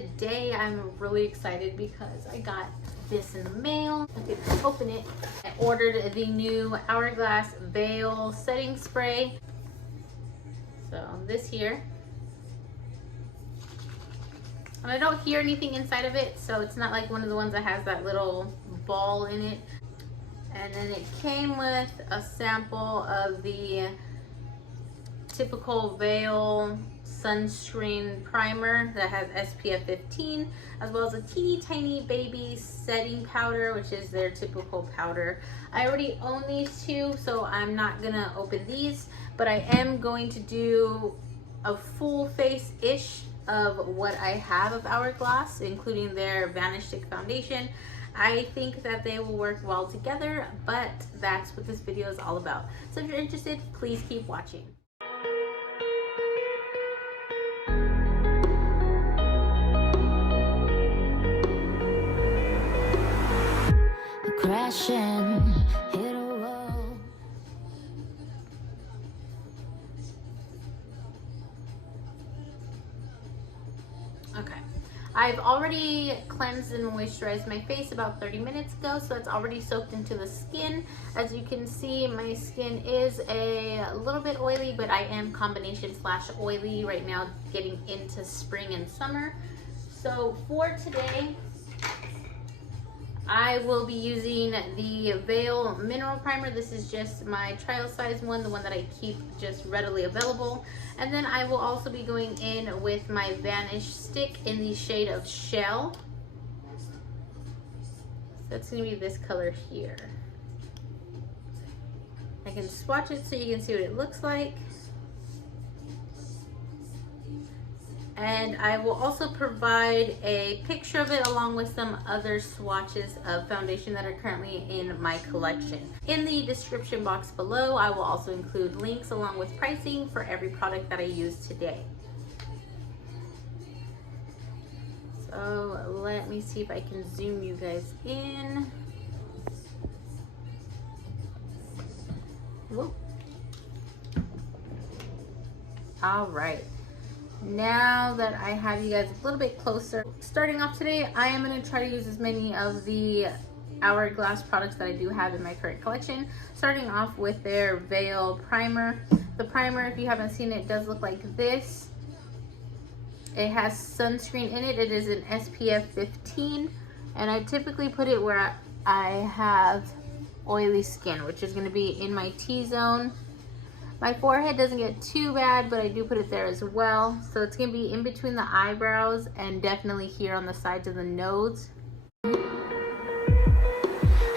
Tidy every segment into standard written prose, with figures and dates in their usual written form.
today I'm really excited because I got this in the mail. I could open it. I ordered the new Hourglass Veil Setting Spray. So this here. And I don't hear anything inside of it, so it's not like one of the ones that has that little ball in it. And then it came with a sample of the typical Veil sunscreen primer that has SPF 15, as well as a teeny tiny baby setting powder, which is their typical powder. I already own these two, so I'm not gonna open these, but I am going to do a full face-ish of what I have of Hourglass, including their Vanish Stick Foundation. I think that they will work well together, but that's what this video is all about. So if you're interested, please keep watching. Crashing, hit a wall. Okay, I've already cleansed and moisturized my face about 30 minutes ago, so it's already soaked into the skin. As you can see, my skin is a little bit oily, but I am combination / oily right now, getting into spring and summer. So for today, I will be using the Veil Mineral Primer. This is just my trial size one, the one that I keep just readily available. And then I will also be going in with my Vanish stick in the shade of Shell. So it's gonna be this color here. I can swatch it so you can see what it looks like. And I will also provide a picture of it along with some other swatches of foundation that are currently in my collection. In the description box below, I will also include links along with pricing for every product that I use today. So let me see if I can zoom you guys in. Whoop. All right. Now that I have you guys a little bit closer, starting off today, I am going to try to use as many of the Hourglass products that I do have in my current collection, starting off with their Veil Primer. The primer, if you haven't seen it, does look like this. It has sunscreen in it. It is an SPF 15, and I typically put it where I have oily skin, which is going to be in my T-zone. My forehead doesn't get too bad, but I do put it there as well. So it's gonna be in between the eyebrows and definitely here on the sides of the nose. I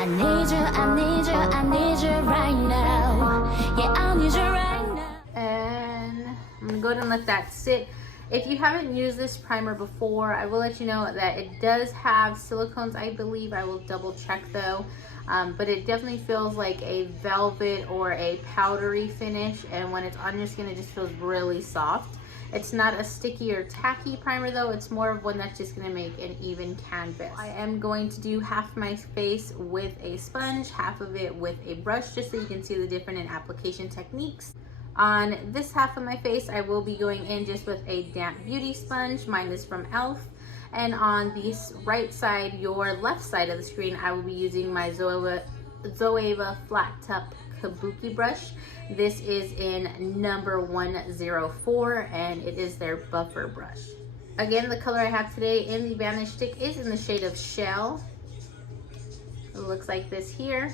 need you, I need you, I need you right now. Yeah, I need you right now. And I'm gonna go ahead and let that sit. If you haven't used this primer before, I will let you know that it does have silicones, I believe. I will double check though. But it definitely feels like a velvet or a powdery finish, and when it's on your skin, it just feels really soft. It's not a sticky or tacky primer though, it's more of one that's just gonna make an even canvas. I am going to do half my face with a sponge, half of it with a brush, just so you can see the different application techniques. On this half of my face, I will be going in just with a damp beauty sponge. Mine is from e.l.f. And on the right side, your left side of the screen, I will be using my Zoeva Flat Tip Kabuki brush. This is in number 104, and it is their buffer brush. Again, the color I have today in the Vanish stick is in the shade of Shell. It looks like this here.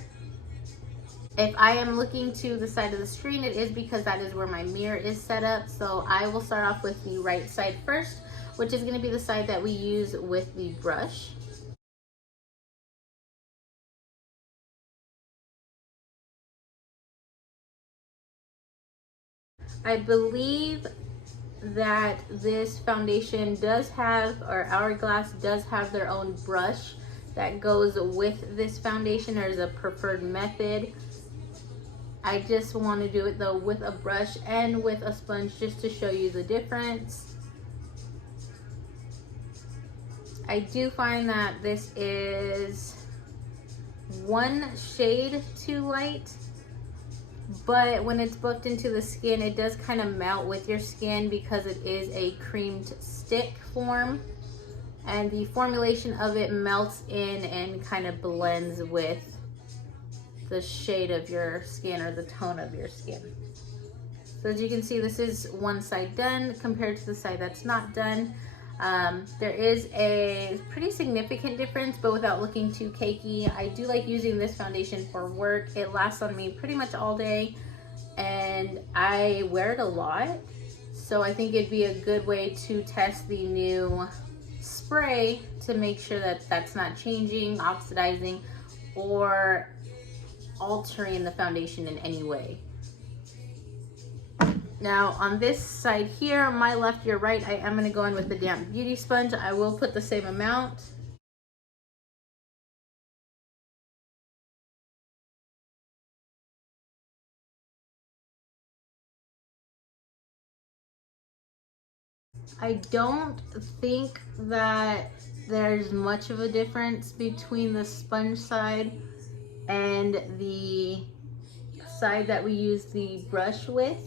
If I am looking to the side of the screen, it is because that is where my mirror is set up. So I will start off with the right side first, which is going to be the side that we use with the brush. I believe that this foundation does have, or Hourglass does have their own brush that goes with this foundation, or is a preferred method. I just want to do it though with a brush and with a sponge just to show you the difference. I do find that this is one shade too light, but when it's buffed into the skin, it does kind of melt with your skin because it is a creamed stick form. and the formulation of it melts in and kind of blends with the shade of your skin or the tone of your skin. So as you can see, this is one side done compared to the side that's not done. There is a pretty significant difference, but without looking too cakey. I do like using this foundation for work. It lasts on me pretty much all day, and I wear it a lot. So I think it'd be a good way to test the new spray to make sure that that's not changing, oxidizing, or altering the foundation in any way. Now on this side here, my left, your right, I am going to go in with the damp beauty sponge. I will put the same amount. I don't think that there's much of a difference between the sponge side and the side that we use the brush with.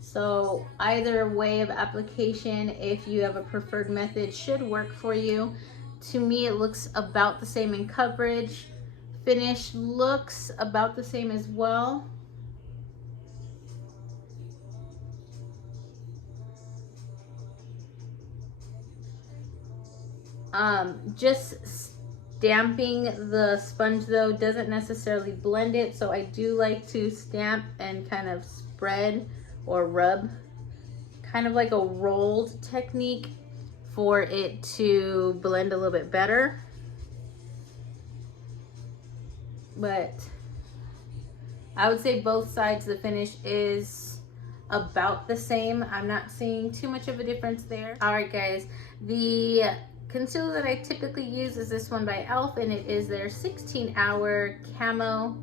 So either way of application, if you have a preferred method, should work for you. To me, it looks about the same in coverage. Finish looks about the same as well. Just stamping the sponge though doesn't necessarily blend it, so I do like to stamp and kind of spread or rub, kind of like a rolled technique for it to blend a little bit better. But I would say both sides, the finish is about the same. I'm not seeing too much of a difference there. All right guys, the concealer that I typically use is this one by e.l.f. and it is their 16-hour camo.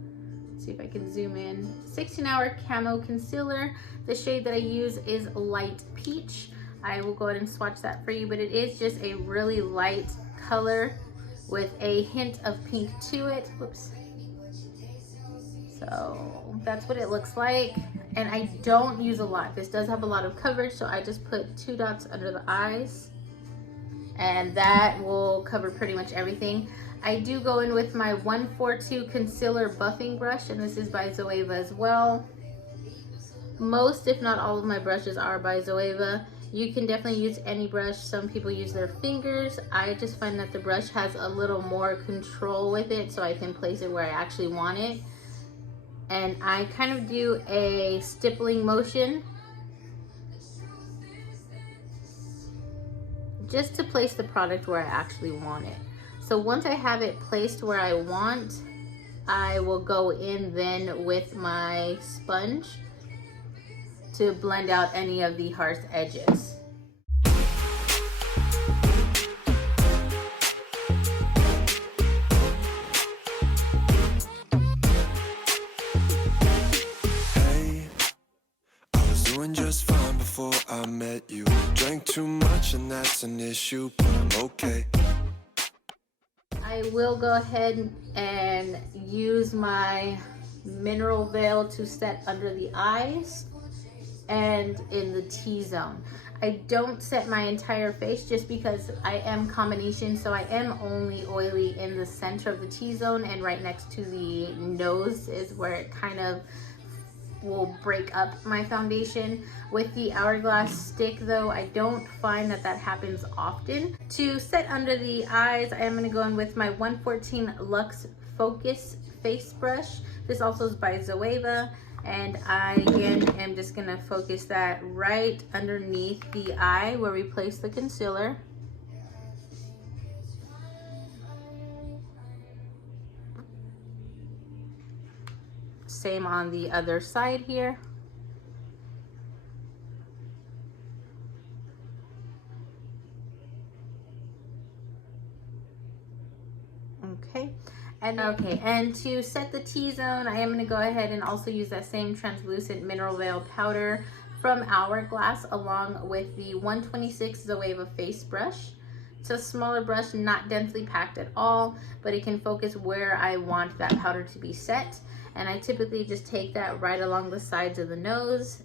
Let's see if I can zoom in. 16-hour camo concealer. The shade that I use is light peach. I will go ahead and swatch that for you, but it is just a really light color with a hint of pink to it. Whoops. So that's what it looks like. And I don't use a lot. This does have a lot of coverage, so I just put 2 dots under the eyes, and that will cover pretty much everything. I do go in with my 142 concealer buffing brush, and this is by Zoeva as well. Most, if not all of my brushes are by Zoeva. You can definitely use any brush. Some people use their fingers. I just find that the brush has a little more control with it, so I can place it where I actually want it. And I kind of do a stippling motion just to place the product where I actually want it. So once I have it placed where I want, I will go in then with my sponge to blend out any of the harsh edges. Just fine before I met you. Drank too much and that's an issue, but I'm okay. I will go ahead and use my mineral veil to set under the eyes and in the T-zone. I don't set my entire face just because I am combination, so I am only oily in the center of the T-zone, and right next to the nose is where it kind of will break up my foundation. With the Hourglass stick though, I don't find that that happens often. To set under the eyes, I am going to go in with my 114 Luxe Focus face brush. This also is by Zoeva, and I again am just going to focus that right underneath the eye where we place the concealer. Same on the other side here. Okay, and to set the T-zone, I am going to go ahead and also use that same translucent mineral veil powder from Hourglass along with the 126 Zoeva face brush. It's a smaller brush, not densely packed at all, but it can focus where I want that powder to be set. And I typically just take that right along the sides of the nose,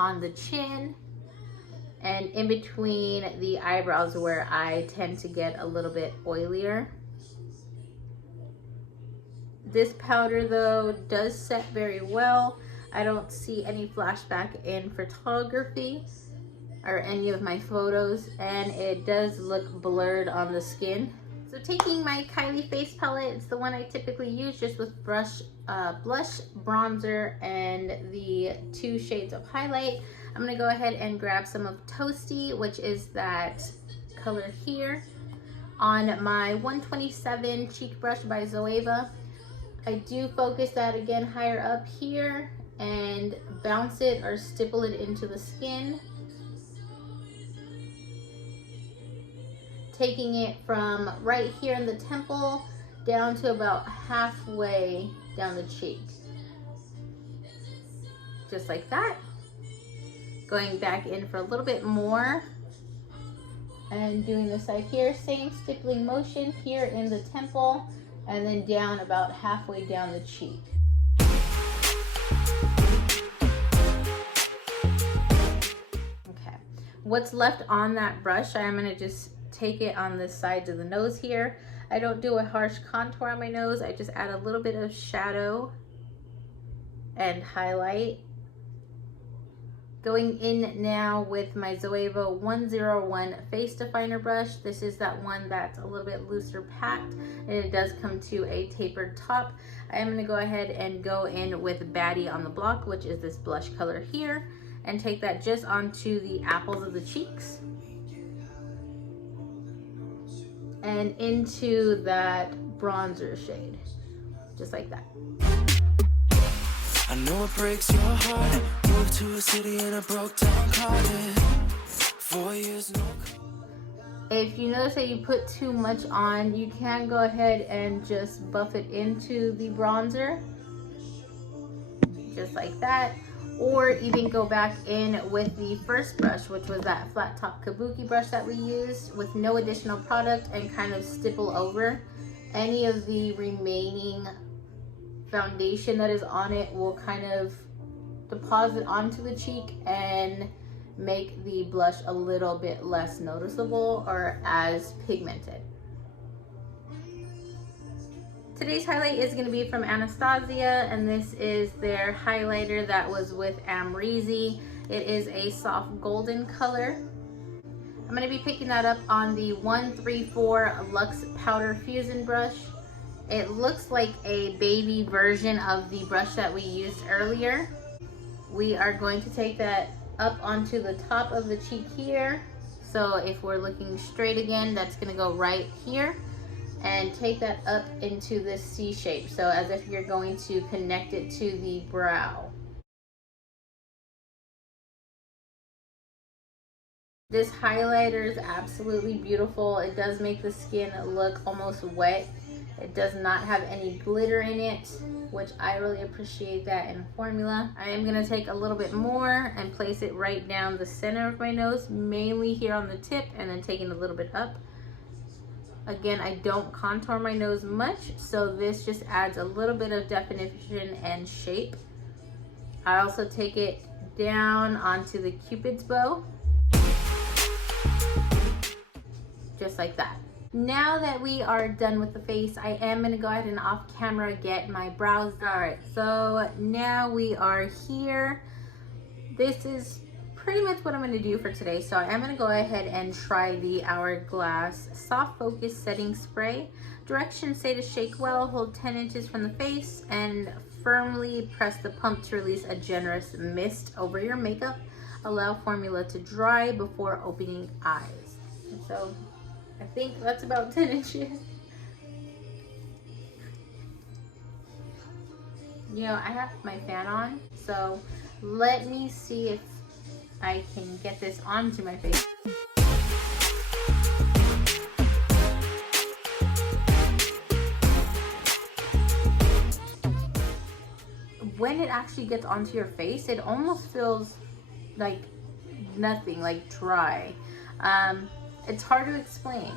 on the chin, and in between the eyebrows where I tend to get a little bit oilier. This powder though does set very well. I don't see any flashback in photography or any of my photos, and it does look blurred on the skin. So taking my Kylie face palette, it's the one I typically use just with blush, bronzer, and the 2 shades of highlight. I'm gonna go ahead and grab some of Toasty, which is that color here, on my 127 cheek brush by Zoeva. I do focus that again higher up here and bounce it or stipple it into the skin. Taking it from right here in the temple down to about halfway down the cheek. Just like that. Going back in for a little bit more and doing the side here. Same stippling motion here in the temple and then down about halfway down the cheek. Okay, what's left on that brush, I'm gonna just take it on the sides of the nose here. I don't do a harsh contour on my nose. I just add a little bit of shadow and highlight. Going in now with my Zoeva 101 face definer brush. This is that one that's a little bit looser packed, and it does come to a tapered top. I am gonna go ahead and go in with Baddie on the Block, which is this blush color here, and take that just onto the apples of the cheeks and into that bronzer shade, just like that. I know it breaks your heart. Moved to a city in a broke down car. 4 years no. If you notice that you put too much on, you can go ahead and just buff it into the bronzer, just like that. Or even go back in with the first brush, which was that flat top kabuki brush that we used with no additional product, and kind of stipple over. Any of the remaining foundation that is on it will kind of deposit onto the cheek and make the blush a little bit less noticeable or as pigmented. Today's highlight is going to be from Anastasia, and this is their highlighter that was with Amrezy. It is a soft golden color. I'm going to be picking that up on the 134 Luxe Powder Fusion brush. It looks like a baby version of the brush that we used earlier. We are going to take that up onto the top of the cheek here. So if we're looking straight again, that's going to go right here. And take that up into this C shape, so as if you're going to connect it to the brow. This highlighter is absolutely beautiful. It does make the skin look almost wet. It does not have any glitter in it, which I really appreciate that in formula. I am gonna take a little bit more and place it right down the center of my nose, mainly here on the tip, and then taking a little bit up. Again, I don't contour my nose much, so this just adds a little bit of definition and shape. I also take it down onto the Cupid's bow, just like that. Now that we are done with the face, I am gonna go ahead and off camera get my brows. All right, so now we are here. This is pretty much what I'm going to do for today. So I am going to go ahead and try the Hourglass Soft Focus Setting Spray. Directions say to shake well, hold 10 inches from the face, and firmly press the pump to release a generous mist over your makeup. Allow formula to dry before opening eyes. And so I think that's about 10 inches. You know, I have my fan on, so let me see if I can get this onto my face. When it actually gets onto your face, it almost feels like nothing, like dry. It's hard to explain,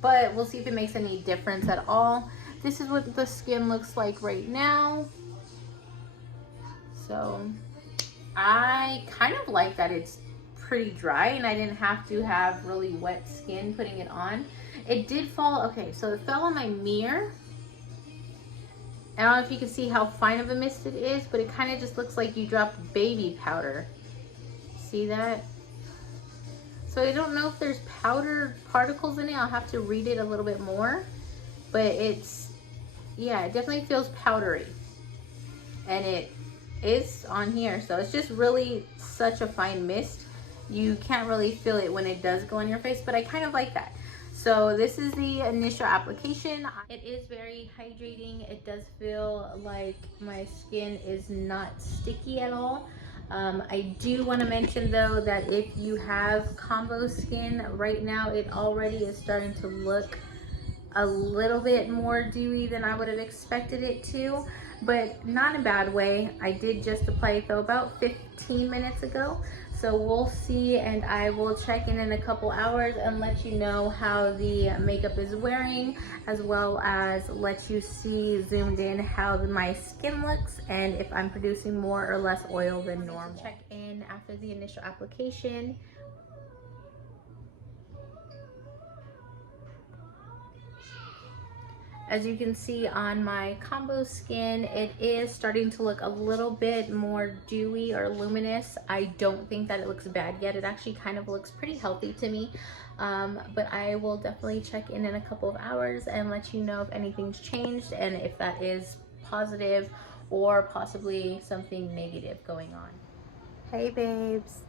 but we'll see if it makes any difference at all. This is what the skin looks like right now. So I kind of like that it's pretty dry and I didn't have to have really wet skin putting it on. It did fall, okay, so it fell on my mirror. I don't know if you can see how fine of a mist it is, but it kind of just looks like you dropped baby powder. See that? So I don't know if there's powder particles in it. I'll have to read it a little bit more. But it's, yeah, it definitely feels powdery. And it is on here. So it's just really such a fine mist. You can't really feel it when it does go on your face, but I kind of like that. So this is the initial application. It is very hydrating. It does feel like my skin is not sticky at all. I do want to mention though that if you have combo skin right now, it already is starting to look a little bit more dewy than I would have expected it to, but not in a bad way. I did just apply it though about 15 minutes ago. So we'll see, and I will check in a couple hours and let you know how the makeup is wearing, as well as let you see zoomed in how my skin looks and if I'm producing more or less oil than normal. Check in after the initial application. As you can see on my combo skin, it is starting to look a little bit more dewy or luminous. I don't think that it looks bad yet. It actually kind of looks pretty healthy to me. But I will definitely check in a couple of hours and let you know if anything's changed and if that is positive or possibly something negative going on. Hey babes.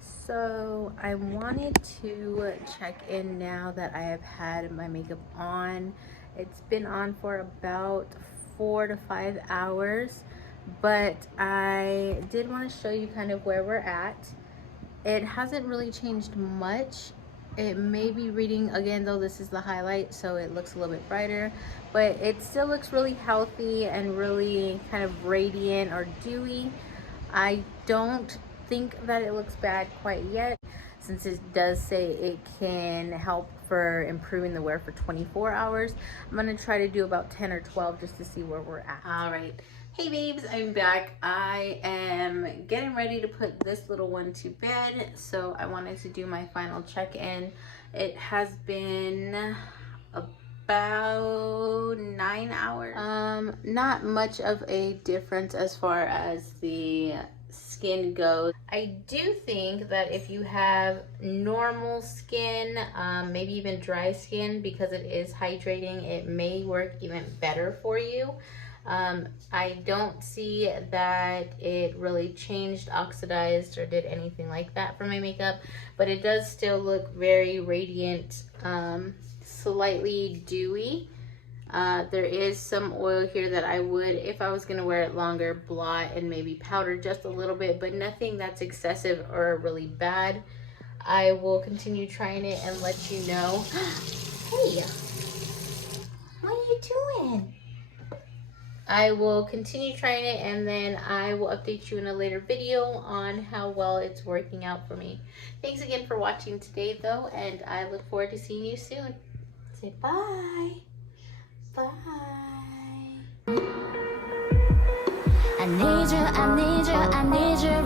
So I wanted to check in now that I have had my makeup on. It's been on for about 4 to 5 hours, but I did want to show you kind of where we're at. It hasn't really changed much. It may be reading, again though this is the highlight, so it looks a little bit brighter, but it still looks really healthy and really kind of radiant or dewy. I don't think that it looks bad quite yet, since it does say it can help for improving the wear for 24 hours. I'm gonna try to do about 10 or 12 just to see where we're at. All right, hey babes, I'm back. I am getting ready to put this little one to bed, so I wanted to do my final check-in. It has been about 9 hours. Not much of a difference as far as the skin goes. I do think that if you have normal skin, maybe even dry skin, because it is hydrating, it may work even better for you. I don't see that it really changed, oxidized, or did anything like that for my makeup, but it does still look very radiant, slightly dewy. There is some oil here that I would, if I was going to wear it longer, blot and maybe powder just a little bit, but nothing that's excessive or really bad. I will continue trying it and let you know. Hey, what are you doing? I will continue trying it, and then I will update you in a later video on how well it's working out for me. Thanks again for watching today though, and I look forward to seeing you soon. Say bye. Bye. I need you, I need you, I need you